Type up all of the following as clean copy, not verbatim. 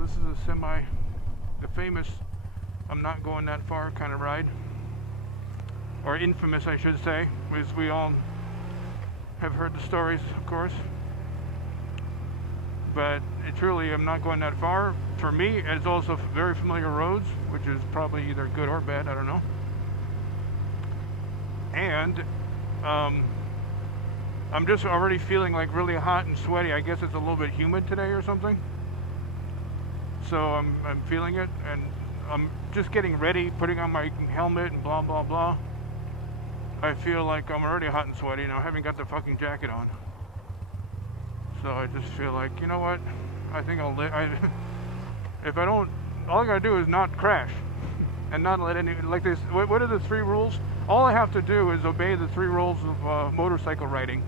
this is the famous I'm not going that far kind of ride. Or infamous, I should say, because we all have heard the stories, of course. But truly, I'm not going that far. For me, it's also very familiar roads, which is probably either good or bad, I don't know. And I'm just already feeling like really hot and sweaty. I guess it's a little bit humid today or something. So I'm feeling it, and I'm just getting ready, putting on my helmet and blah, blah, blah. I feel like I'm already hot and sweaty, and I haven't got the fucking jacket on. So I just feel like, you know what? I think I'll if I don't, all I gotta do is not crash. And not let any, like this, what are the 3 rules? All I have to do is obey the 3 rules of motorcycle riding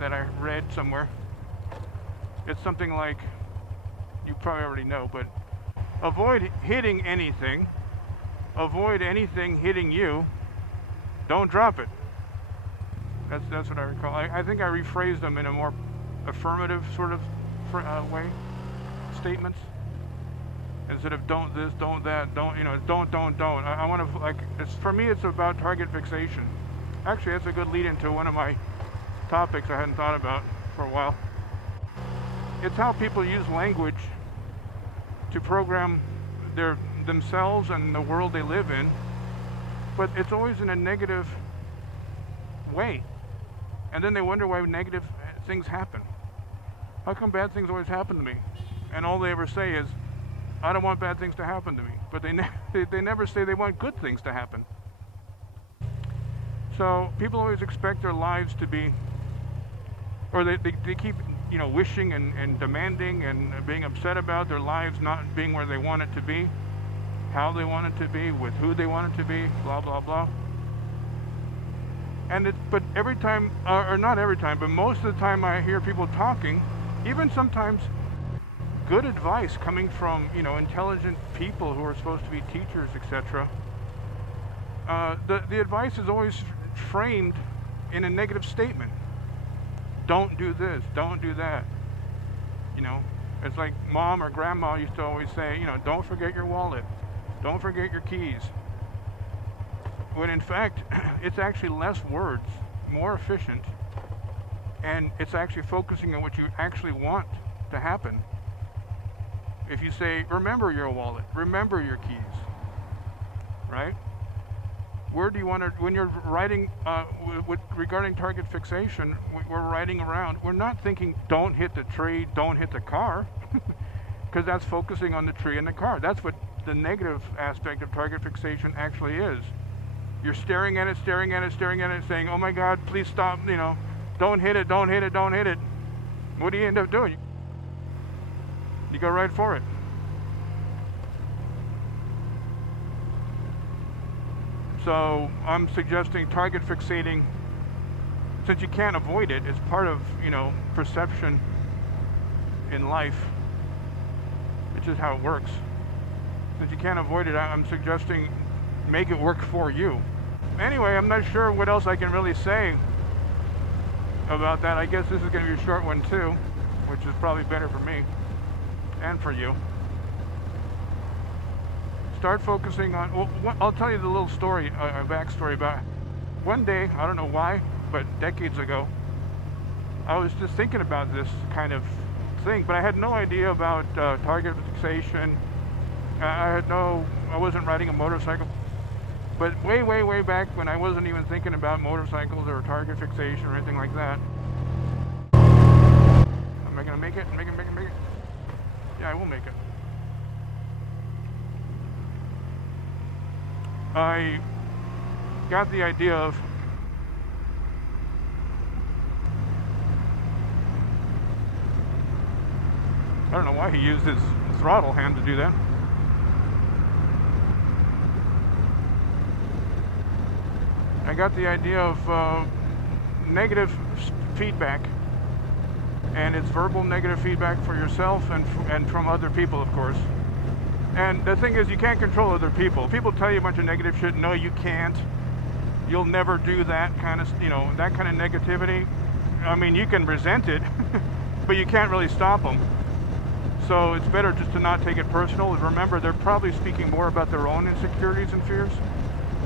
that I read somewhere. It's something like, you probably already know, but avoid hitting anything, avoid anything hitting you, don't drop it. That's what I recall. I think I rephrased them in a more affirmative sort of way, statements. Instead of don't this, don't that, don't, you know, don't. I want to, like, for me, it's about target fixation. Actually, that's a good lead into one of my topics I hadn't thought about for a while. It's how people use language to program themselves and the world they live in, but it's always in a negative way. And then they wonder why negative things happen. How come bad things always happen to me? And all they ever say is, I don't want bad things to happen to me. But they never say they want good things to happen. So people always expect their lives to be, or they keep, you know, wishing and demanding and being upset about their lives not being where they want it to be, how they want it to be, with who they want it to be, blah, blah, blah. And but every time, or not every time, but most of the time I hear people talking, even sometimes good advice coming from, you know, intelligent people who are supposed to be teachers, etc. The advice is always framed in a negative statement. Don't do this, don't do that. You know, it's like mom or grandma used to always say, you know, don't forget your wallet, don't forget your keys. When in fact, it's actually less words, more efficient, and it's actually focusing on what you actually want to happen. If you say, remember your wallet, remember your keys, right? Where do you want to, when you're writing, regarding target fixation, we're writing around, we're not thinking, don't hit the tree, don't hit the car, because that's focusing on the tree and the car. That's what the negative aspect of target fixation actually is. You're staring at it, staring at it, staring at it, saying, oh my God, please stop, you know, don't hit it, don't hit it, don't hit it. What do you end up doing? You go right for it. So I'm suggesting target fixating, since you can't avoid it, it's part of, you know, perception in life. It's just how it works. Since you can't avoid it, I'm suggesting make it work for you. Anyway, I'm not sure what else I can really say about that. I guess this is going to be a short one too, which is probably better for me and for you. Start focusing on, well, I'll tell you the little story, a backstory about one day, I don't know why, but decades ago, I was just thinking about this kind of thing, but I had no idea about target fixation. I wasn't riding a motorcycle. But way, way, way back when I wasn't even thinking about motorcycles or target fixation or anything like that. Am I gonna make it? Make it? Yeah, I will make it. I got the idea of I don't know why he used his throttle hand to do that. I got the idea of negative feedback, and it's verbal negative feedback for yourself and from other people, of course. And the thing is, you can't control other people. People tell you a bunch of negative shit. No, you can't. You'll never do that kind of, you know, that kind of negativity. I mean, you can resent it, but you can't really stop them. So it's better just to not take it personal. Remember, they're probably speaking more about their own insecurities and fears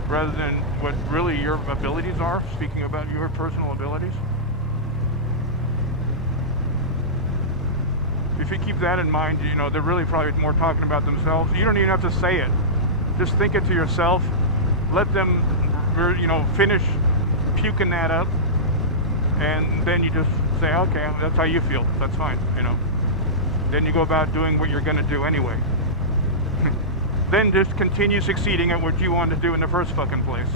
rather than what really your abilities are, speaking about your personal abilities. If you keep that in mind, you know, they're really probably more talking about themselves. You don't even have to say it. Just think it to yourself. Let them, you know, finish puking that up. And then you just say, okay, that's how you feel. That's fine, you know. Then you go about doing what you're going to do anyway. Then just continue succeeding at what you wanted to do in the first fucking place.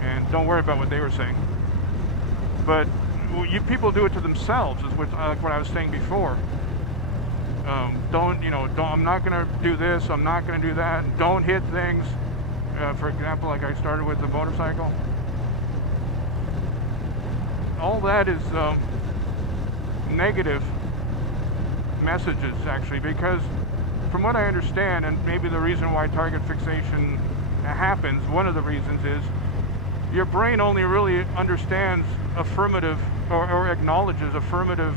And don't worry about what they were saying. But you people do it to themselves, is what, like what I was saying before. I'm not going to do this, I'm not going to do that. Don't hit things. For example, like I started with the motorcycle. All that is negative messages, actually, because from what I understand, and maybe the reason why target fixation happens, one of the reasons is your brain only really understands affirmative or acknowledges affirmative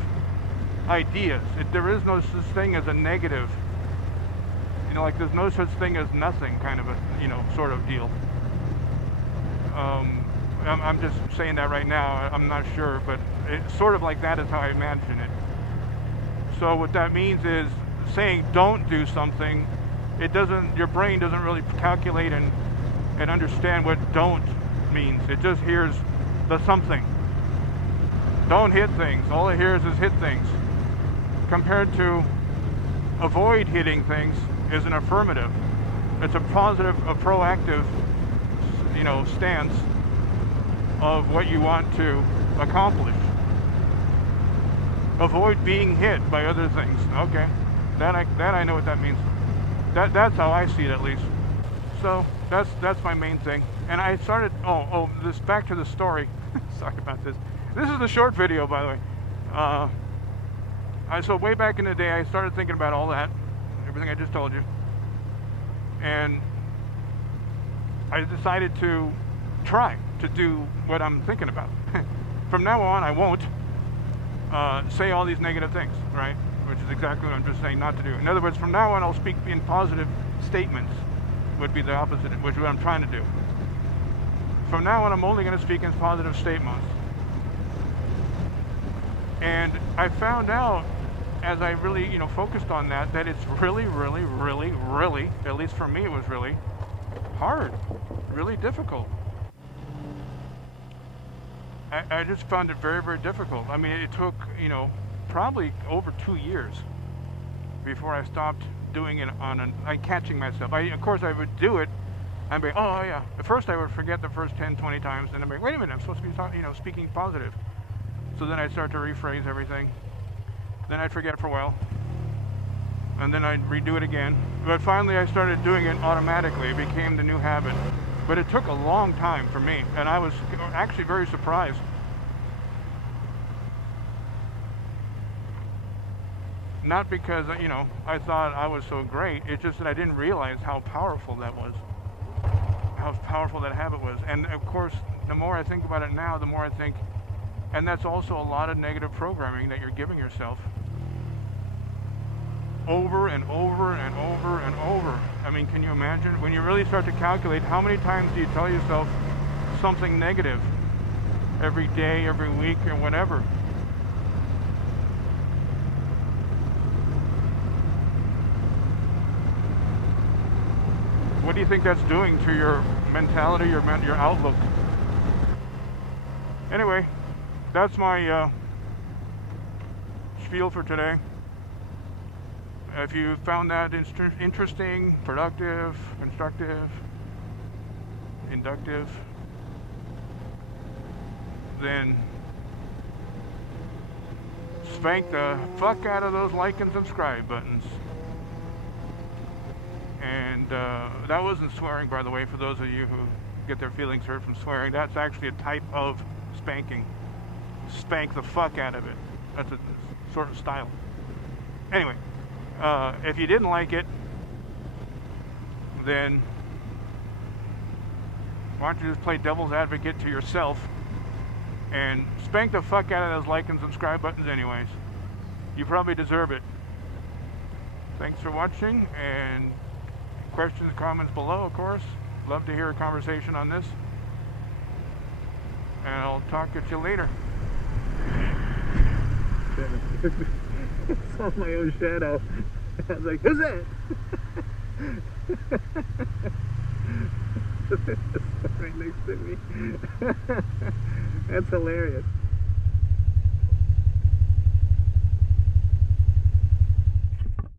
ideas. There is no such thing as a negative, you know, like there's no such thing as nothing kind of a, you know, sort of deal. I'm just saying that right now, I'm not sure, but it's sort of like that is how I imagine it. So what that means is saying don't do something, your brain doesn't really calculate and understand what don't means. It just hears the something. Don't hit things. All it hears is hit things. Compared to avoid hitting things is an affirmative. It's a positive, a proactive, you know, stance of what you want to accomplish. Avoid being hit by other things. Okay, that I know what that means. That's how I see it, at least. So that's my main thing. And I started. This back to the story. Sorry about this. This is a short video, by the way. So way back in the day, I started thinking about all that, everything I just told you, and I decided to try to do what I'm thinking about. From now on, I won't say all these negative things, right? Which is exactly what I'm just saying not to do. In other words, from now on, I'll speak in positive statements, would be the opposite, which is what I'm trying to do. From now on, I'm only going to speak in positive statements. And I found out, as I really, you know, focused on that it's really, really, really, really, at least for me, it was really hard, really difficult. I just found it very, very difficult. I mean, it took, you know, probably over 2 years before I stopped doing it catching myself. Of course, I would do it. I'd be, oh yeah. At first, I would forget the first 10, 20 times, and I'd be, wait a minute, I'm supposed to be, you know, speaking positive. So then I'd start to rephrase everything. Then I'd forget for a while, and then I'd redo it again. But finally, I started doing it automatically. It became the new habit. But it took a long time for me, and I was actually very surprised. Not because, you know, I thought I was so great. It's just that I didn't realize how powerful that was, how powerful that habit was. And of course, the more I think about it now, the more I think, and that's also a lot of negative programming that you're giving yourself. Over and over and over and over. I mean, can you imagine? When you really start to calculate, how many times do you tell yourself something negative every day, every week, or whatever? What do you think that's doing to your mentality, your outlook? Anyway, that's my spiel for today. If you found that interesting, productive, constructive, inductive, then spank the fuck out of those like and subscribe buttons. And that wasn't swearing, by the way, for those of you who get their feelings hurt from swearing. That's actually a type of spanking. Spank the fuck out of it. That's a sort of style. Anyway. If you didn't like it, then why don't you just play devil's advocate to yourself and spank the fuck out of those like and subscribe buttons anyways. You probably deserve it. Thanks for watching, and questions, comments below, of course. Love to hear a conversation on this. And I'll talk at you later. I saw my own shadow. I was like, who's that? Right next to me. That's hilarious.